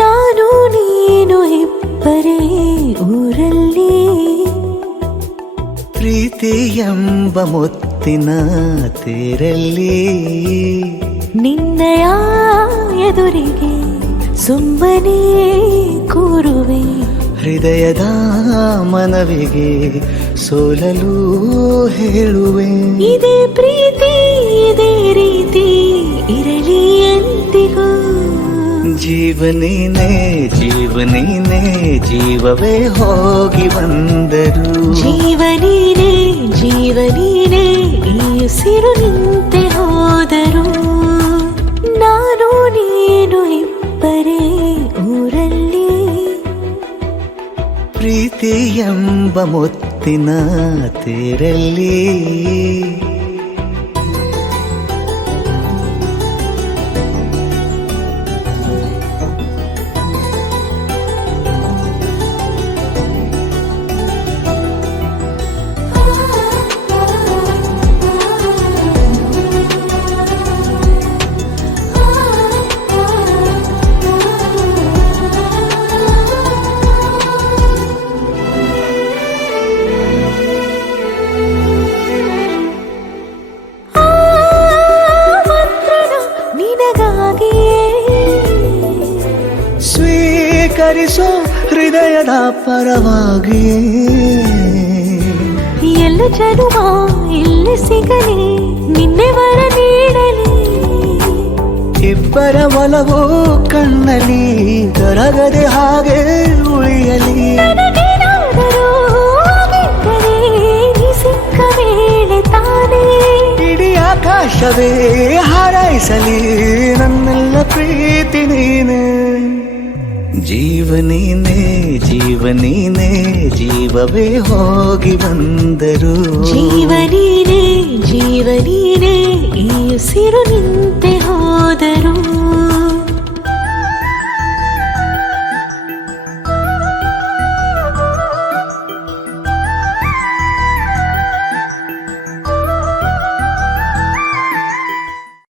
ನಾನು ನೀನು ಇಬ್ಬರೇ ಊರಲ್ಲಿ, ಪ್ರೀತಿ ಎಂಬ ಮುತ್ತಿನ ತೇರಲ್ಲಿ, ನಿನ್ನಯ ಎದುರಿಗೆ ಸುಮ್ಮನೆ ಕೂರುವೆ, ಹೃದಯದ ಮನವಿಗೆ ಸೋಲಲು ಹೇಳುವೆ. ಇದೇ ಪ್ರೀತಿ ಇದೇ ರೀತಿ ಇರಲಿ ಎಂದಿಗೂ. ಜೀವನೇನೆ ಜೀವನೇನೆ ಜೀವವೇ ಹೋಗಿ ಬಂದರು, ಜೀವನೀನೇ ಜೀವನೀನೇ ಈ ಉಸಿರು ನಿಂತೆ ಹೋದರು. ನಾನು ನೀನು ಇಬ್ಬರೇ ಊರಲ್ಲಿ, ಪ್ರೀತಿ ಎಂಬ ಮುತ್ತಿನ ತೇರಲ್ಲಿ. ಸ್ವೀಕರಿಸೋ ಹೃದಯದ ಪರವಾಗಿ, ಎಲ್ಲ ಜನುಮ ಇಲ್ಲಿ ಸಿಗಲಿ ನಿನ್ನೆ ವರ ನೀಡಲಿ. ಇಬ್ಬರ ಒಲವು ಕಣ್ಣಲ್ಲಿ ಕರಗದೆ ಹಾಗೆ ಉಳಿಯಲಿ. ನನಗೇನಾದರೂ ಆಗಿದ್ದರೆ ನೀ ಸಿಕ್ಕ ವೇಳೆ ತಾನೇ ಇಡೀ ಆಕಾಶವೇ ಹಾರೈಸಲಿ ನನ್ನೆಲ್ಲ ಪ್ರೀತಿ ನೀನೆ. ಜೀವನೀನೇ ಜೀವನೀನೇ ಜೀವವೇ ಹೋಗಿ ಬಂದರು, ಜೀವನೀನೇ ಜೀವನೀನೇ ಈ ಉಸಿರು ನಿಂತೆ ಹೋದರು.